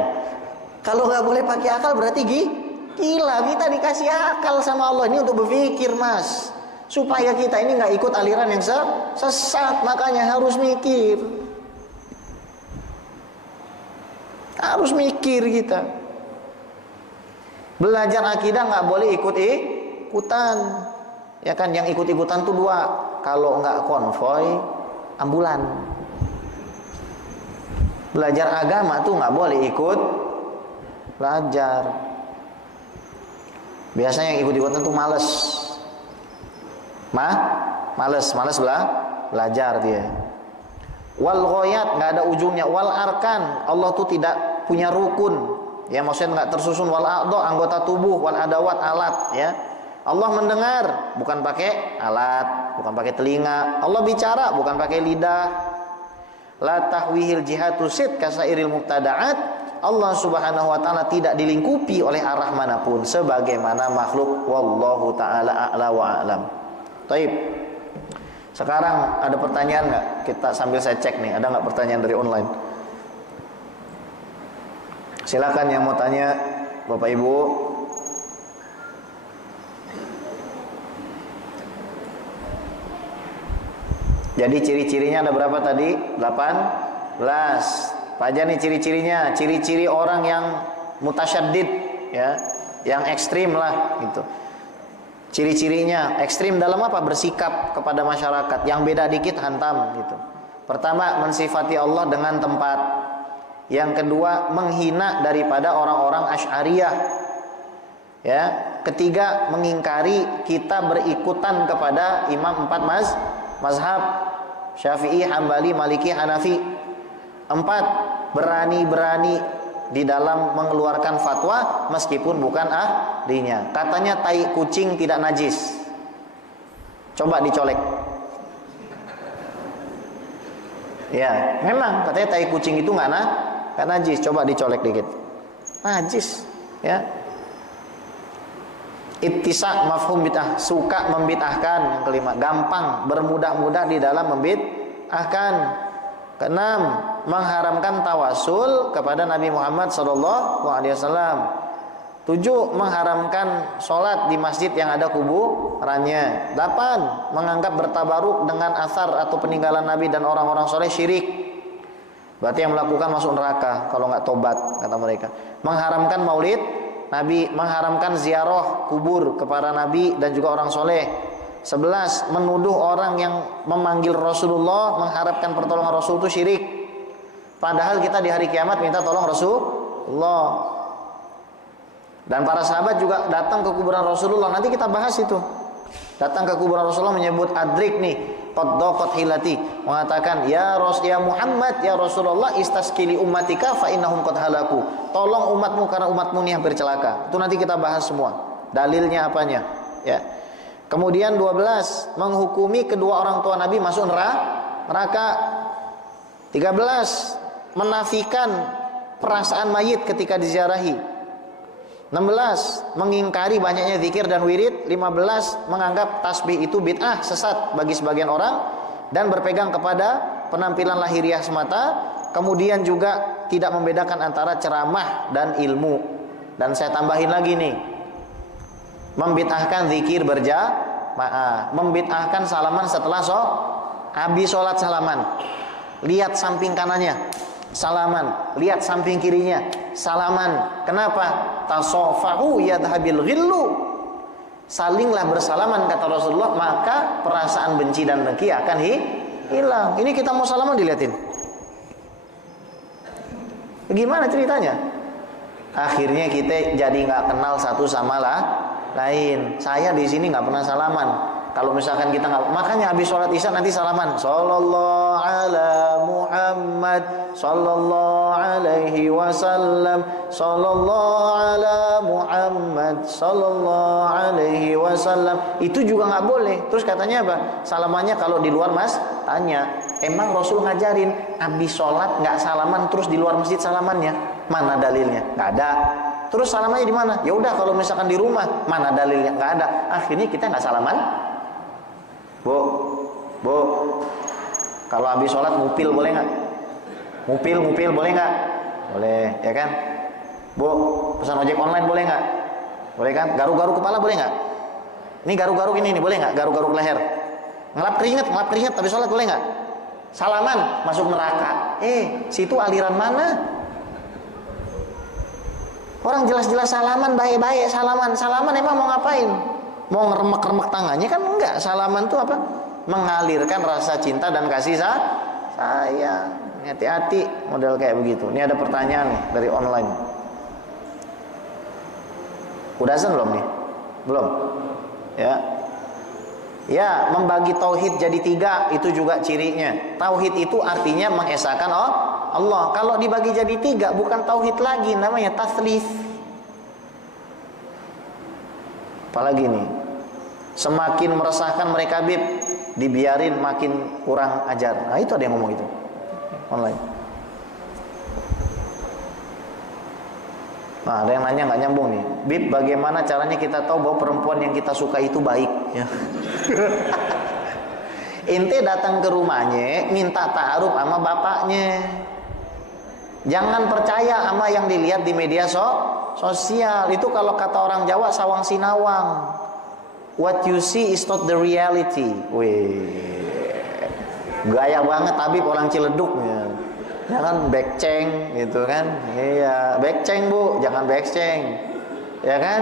Kalau nggak boleh pakai akal berarti gila. Kita dikasih akal sama Allah ini untuk berpikir, Mas, supaya kita ini nggak ikut aliran yang sesat. Makanya harus mikir, kita. Belajar akidah nggak boleh ikutan. Ya kan, yang ikut-ikutan tuh dua. Kalau nggak konvoy, ambulan. Belajar agama tuh nggak boleh ikut belajar. Biasanya yang ikut-ikutan tuh males belajar dia. Wal ghayat, nggak ada ujungnya. Wal arkan, Allah tuh tidak punya rukun. Ya maksudnya nggak tersusun. Wal a'dha, anggota tubuh. Wal adawat, alat. Ya. Allah mendengar, bukan pakai alat, bukan pakai telinga. Allah bicara, bukan pakai lidah. La tahwihil jihatu sid kasairil mubtada'at. Allah Subhanahu wa taala tidak dilingkupi oleh arah manapun sebagaimana makhluk. Wallahu taala a'la wa a'lam. Taib. Sekarang ada pertanyaan nggak? Kita sambil saya cek nih, ada nggak pertanyaan dari online? Silakan yang mau tanya, Bapak Ibu. Jadi ciri-cirinya ada berapa tadi? 18. Pak Aja nih ciri-cirinya, ciri-ciri orang yang mutasyaddid, ya, yang ekstrim lah gitu. Ciri-cirinya ekstrim dalam apa? Bersikap kepada masyarakat. Yang beda dikit hantam gitu. Pertama, mensifati Allah dengan tempat. Yang kedua, menghina daripada orang-orang Asy'ariyah. Ya, ketiga, mengingkari kita berikutan kepada imam 4 mazhab, Syafi'i, Hambali, Maliki, Hanafi. 4, berani-berani di dalam mengeluarkan fatwa meskipun bukan ahlinya. Katanya tai kucing tidak najis. Coba dicolek. Ya, memang katanya tai kucing itu nggak najis. Coba dicolek dikit. Najis, ya. Ittisa' mafhum bid'ah, suka membid'ahkan. Yang kelima, gampang bermudah-mudah di dalam membid'ahkan. Keenam, mengharamkan tawasul kepada Nabi Muhammad SAW. 7, mengharamkan sholat di masjid yang ada kuburannya. 8, menganggap bertabaruk dengan asar atau peninggalan Nabi dan orang-orang soleh syirik. Berarti yang melakukan masuk neraka kalau nggak tobat, kata mereka. Mengharamkan maulid Nabi, mengharamkan ziarah kubur kepada Nabi dan juga orang soleh. 11, menuduh orang yang memanggil Rasulullah, mengharapkan pertolongan Rasul itu syirik. Padahal kita di hari kiamat minta tolong Rasulullah. Dan para sahabat juga datang ke kuburan Rasulullah. Nanti kita bahas itu. Datang ke kuburan Rasulullah menyebut adrik nih, qad daqat hilati, mengatakan ya Muhammad, ya Rasulullah, istaskili ummatika fa innahum qad halaku. Tolong umatmu karena umatmu ini hampir celaka. Itu nanti kita bahas semua. Dalilnya apanya, ya. Kemudian 12, menghukumi kedua orang tua Nabi masuk neraka. 13, menafikan perasaan mayit ketika diziarahi. 16, mengingkari banyaknya zikir dan wirid. 15, menganggap tasbih itu bid'ah, sesat bagi sebagian orang dan berpegang kepada penampilan lahiriah semata. Kemudian juga tidak membedakan antara ceramah dan ilmu. Dan saya tambahin lagi nih, membid'ahkan zikir berjamaah, membid'ahkan salaman setelah habis sholat salaman. Lihat samping kanannya, salaman. Lihat samping kirinya, salaman. Kenapa? Tasofahu yadhabil ghillu. Salinglah bersalaman, kata Rasulullah, maka perasaan benci dan dengki akan hilang. Ini kita mau salaman dilihatin. Gimana ceritanya? Akhirnya kita jadi nggak kenal satu sama lain. Saya di sini nggak pernah salaman. Kalau misalkan kita nggak, makanya habis sholat isya nanti salaman. Sallallahu ala Muhammad, sallallahu alaihi wasallam, sallallahu ala Muhammad, sallallahu alaihi wasallam. Itu juga nggak boleh. Terus katanya apa? Salamannya kalau di luar tanya, emang Rasul ngajarin habis sholat nggak salaman terus di luar masjid salamannya? Mana dalilnya? Nggak ada. Terus salamannya di mana? Ya udah kalau misalkan di rumah, mana dalilnya? Nggak ada. Akhirnya kita nggak salaman. Bu, kalau habis sholat ngupil boleh nggak? Ngupil boleh nggak? Boleh, ya kan? Bu, pesan ojek online boleh nggak? Boleh kan? Garuk-garuk kepala boleh nggak? Ini garuk-garuk ini boleh nggak? Garuk-garuk leher. Ngelap keringet habis sholat boleh nggak? Salaman masuk neraka. Situ aliran mana? Orang jelas-jelas salaman, baik-baik salaman emang mau ngapain? Mau ngeremek-remek tangannya kan enggak. Salaman itu apa? Mengalirkan rasa cinta dan kasih sayang. Hati-hati model kayak begitu. Ini ada pertanyaan nih dari online. Udah azan belum nih? Belum? Ya. Ya, membagi tauhid jadi 3 itu juga cirinya. Tauhid itu artinya mengesahkan Allah. Kalau dibagi jadi 3 bukan tauhid lagi, namanya tatslits. Apalagi nih, semakin meresahkan mereka dibiarin makin kurang ajar. Nah itu ada yang ngomong itu online. Nah ada yang nanya nggak nyambung nih, Bib, bagaimana caranya kita tahu bahwa perempuan yang kita suka itu baik? Ya. Ente datang ke rumahnya minta ta'aruf sama bapaknya. Jangan percaya sama yang dilihat di media sosial. Itu kalau kata orang Jawa sawang sinawang. What you see is not the reality. Wih, gaya banget Habib orang Ciledug ya. Jangan backceng gitu kan. Iya, backceng Bu, jangan backceng. Ya kan?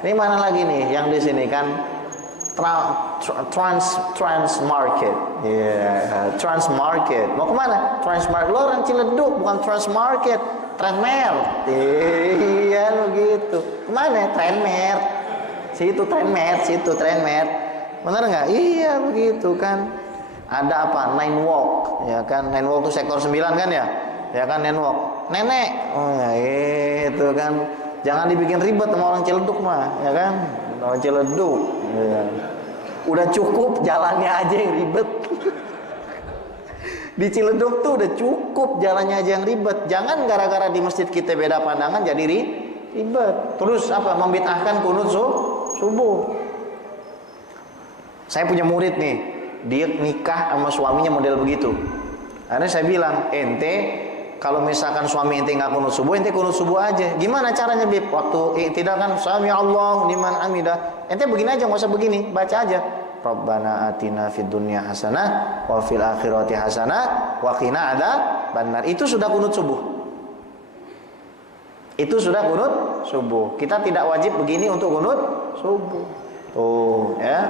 Ini mana lagi nih yang di sini kan? Trans market. Yeah, trans market. Mau kemana? Trans market. Lo orang Ciledug, bukan trans market. Trenmer. Iya begitu. Kemana? Trenmer. Situ Trenmer. Bener nggak? Iya begitu kan. Ada apa? Nine Walk, ya kan? Nine Walk itu sektor 9 kan ya? Ya kan Nine Walk. Nenek. Oh ya itu kan. Jangan dibikin ribet sama orang Ciledug mah, ya kan? Orang Ciledug. Ya. Udah cukup jalannya aja yang ribet. Di Ciledug tuh udah cukup jalannya aja yang ribet. Jangan gara-gara di masjid kita beda pandangan jadi ribet. Terus apa? Membid'ahkan kunut subuh. Saya punya murid nih, dia nikah sama suaminya model begitu. Akhirnya saya bilang, ente kalau misalkan suami ente nggak kunut subuh, ente kunut subuh aja. Gimana caranya Bib? Waktu tidak kan sami Allah liman hamidah. Ente begini aja, nggak usah begini, baca aja. Rabbana atina fid dunya hasanah wa fil akhirati hasanah wa qina adzabannar. Itu sudah kunut subuh. Itu sudah kunut subuh. Kita tidak wajib begini untuk kunut subuh. Tuh, ya.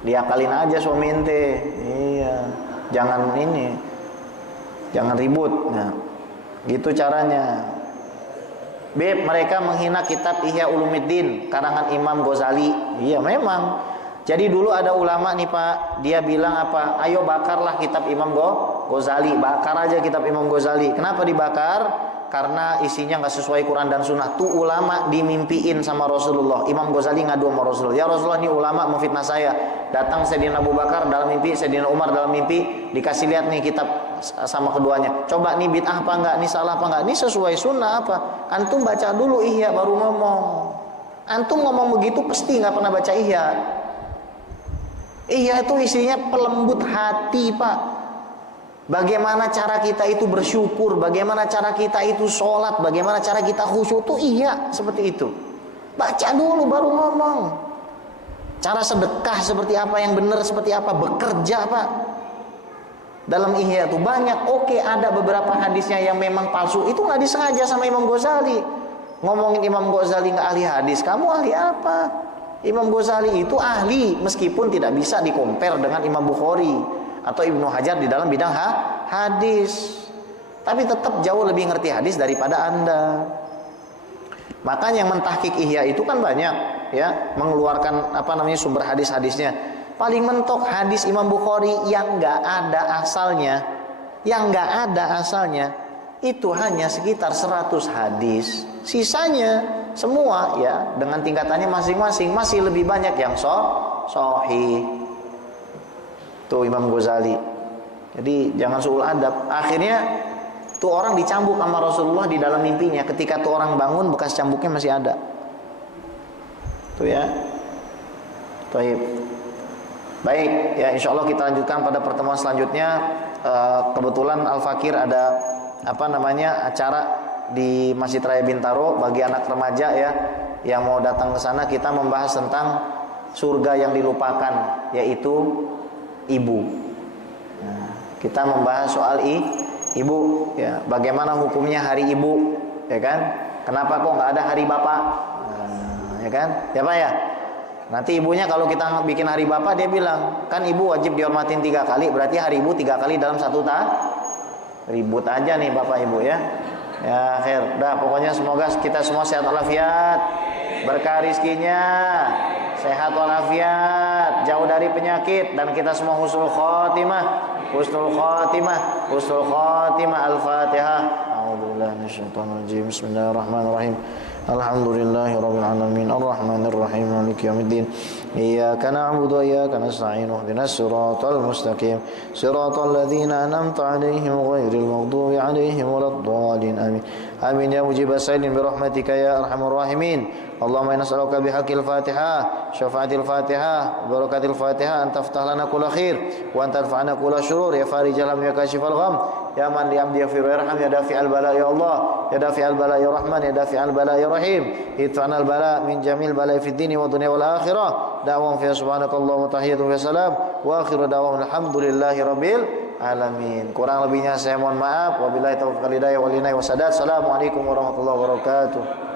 Diakalin aja suami ente. Iya. Jangan ini. Jangan ribut. Nah, gitu caranya. Beb, mereka menghina kitab Ihya Ulumuddin karangan Imam Ghazali. Iya, memang. Jadi dulu ada ulama nih Pak, dia bilang apa? Ayo bakarlah kitab Imam Ghazali, bakar aja kitab Imam Ghazali. Kenapa dibakar? Karena isinya nggak sesuai Quran dan Sunnah. Tuh ulama dimimpiin sama Rasulullah. Imam Ghazali ngadu sama Rasulullah. Ya Rasulullah, ini ulama memfitnah saya. Datang Sayyidina Abu Bakar dalam mimpi, Sayyidina Umar dalam mimpi, dikasih lihat nih kitab sama keduanya. Coba nih bid'ah apa enggak? Ini salah apa enggak? Ini sesuai Sunnah apa? Antum baca dulu Ihya baru ngomong. Antum ngomong begitu pasti nggak pernah baca Ihya. Ihya itu isinya pelembut hati Pak. Bagaimana cara kita itu bersyukur, bagaimana cara kita itu sholat, bagaimana cara kita khusyuk, itu Ihya seperti itu. Baca dulu baru ngomong. Cara sedekah seperti apa, yang benar seperti apa, bekerja Pak. Dalam Ihya itu banyak. Oke, ada beberapa hadisnya yang memang palsu, itu nggak disengaja sama Imam Ghazali. Ngomongin Imam Ghazali nggak ahli hadis, kamu ahli apa? Imam Ghazali itu ahli, meskipun tidak bisa dikompar dengan Imam Bukhari atau Ibnu Hajar di dalam bidang hadis, tapi tetap jauh lebih ngerti hadis daripada Anda. Makanya yang mentahqiq Ihya itu kan banyak, ya, mengeluarkan sumber hadis-hadisnya. Paling mentok hadis Imam Bukhari yang nggak ada asalnya, itu hanya sekitar 100 hadis. Sisanya semua ya dengan tingkatannya masing-masing masih lebih banyak yang sahih. Tuh Imam Ghazali. Jadi jangan suul adab. Akhirnya tuh orang dicambuk sama Rasulullah di dalam mimpinya. Ketika tuh orang bangun, bekas cambuknya masih ada. Tuh ya. Baik. Baik, ya insya Allah kita lanjutkan pada pertemuan selanjutnya. Kebetulan Al Fakir ada acara di Masjid Raya Bintaro bagi anak remaja ya yang mau datang ke sana. Kita membahas tentang surga yang dilupakan, yaitu ibu. Nah, kita membahas soal ibu ya, bagaimana hukumnya hari ibu, ya kan? Kenapa kok nggak ada hari bapak? Nah, ya kan? Ya Pak ya. Nanti ibunya kalau kita bikin hari bapak, dia bilang kan ibu wajib dihormatin 3 kali, berarti hari ibu 3 kali dalam 1 tahun. Ribut aja nih bapak ibu ya. Ya khair, dah pokoknya semoga kita semua sehat walafiat, berkah rizkinya, sehat walafiat, jauh dari penyakit, dan kita semua husnul khotimah. Al-Fatihah. A'udzubillahi minasyaitonir rajim. Bismillahirrahmanirrahim. Alhamdulillahirabbil alamin, arrahmanirrahim, maliki yaumiddin. إياك نعبد وإياك نستعين اهدنا الصراط المستقيم صراط الذين أنعمت عليهم غير المغضوب عليهم ولا الضالين آمين آمين يا مجيب السائلين برحمتك يا أرحم الراحمين اللهم إنا نسألك بحق الفاتحة شفاعة الفاتحة بركة الفاتحة أن تفتح لنا كل خير وأن تدفعنا كل شرور يا فارج الهم يا كاشف الغم يا من لعبد يغفر ويرحم يا دافع البلاء يا الله يا دافع البلاء يا رحمن يا دافع البلاء يا رحيم ادفعنا البلاء من جميع البلاء في الدين والدنيا والآخرة دعوهم فيها سبحانك اللهم وتحياتهم فيها سلام وآخر دعوهم الحمد لله رب العالمين. Kurang lebihnya saya mohon maaf. Wabillahi taufiq wal hidayah wal inayah wasadat. Assalamualaikum warahmatullahi wabarakatuh.